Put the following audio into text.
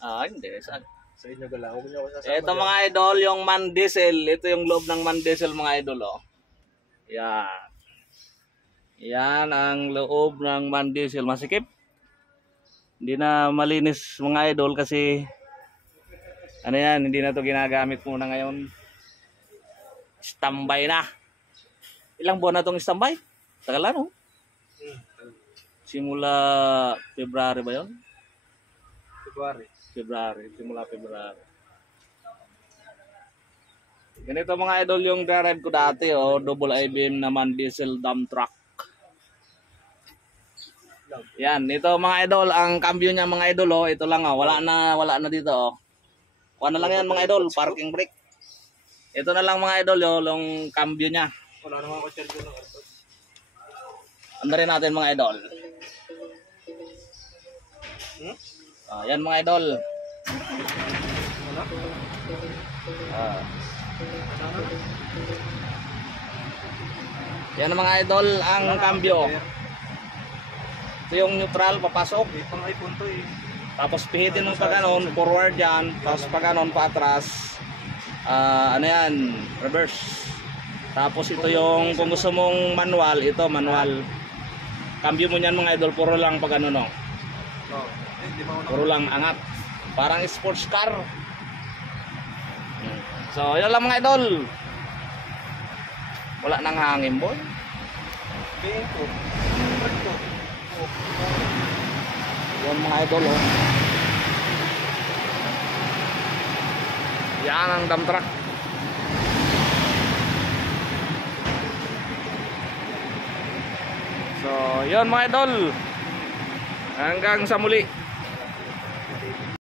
Hindi. Saan? Sa inyo gala. Huwag niyo ako sasama. Ito mga idol, yung man diesel. Ito yung loob ng man diesel mga idol, oh. Yan. Yan ang loob ng man diesel. Masikip. Hindi na malinis mga idol kasi ano yan, hindi na to ginagamit muna ngayon. Standby na. Ilang buwan na tong standby? Tagal na, no? Simula February ba yun? February. Simula February. Ganito mga idol yung drive ko dati, oh. Double I-beam naman diesel dump truck. Yan, ito mga idol, ang cambio niya mga idol, oh. Ito lang, oh. Wala na dito, oh. Wala na lang yan mga idol, parking brake. Ito na lang mga idol, yung cambio niya. Wala naman ako charger ng airpod. Ano rin natin mga idol. Yan mga idol. Yan mga idol, ang cambio. Ito yung neutral, papasok. Pang iPhone to eh. Tapos pihitin mo pa ganon, forward yan. Tapos pa ganon, pa atras. Ano yan, reverse. Tapos ito yung, kung gusto mong manual, ito manual. Cambio mo niyan mga idol, puro lang pa ganon, no? Puro lang angat. Parang sports car. So, yun lang mga idol. Wala nang hangin, boy. Yan mga idol, oh. Yan ang dump truck. So, yun mga idol. Hanggang sa muli.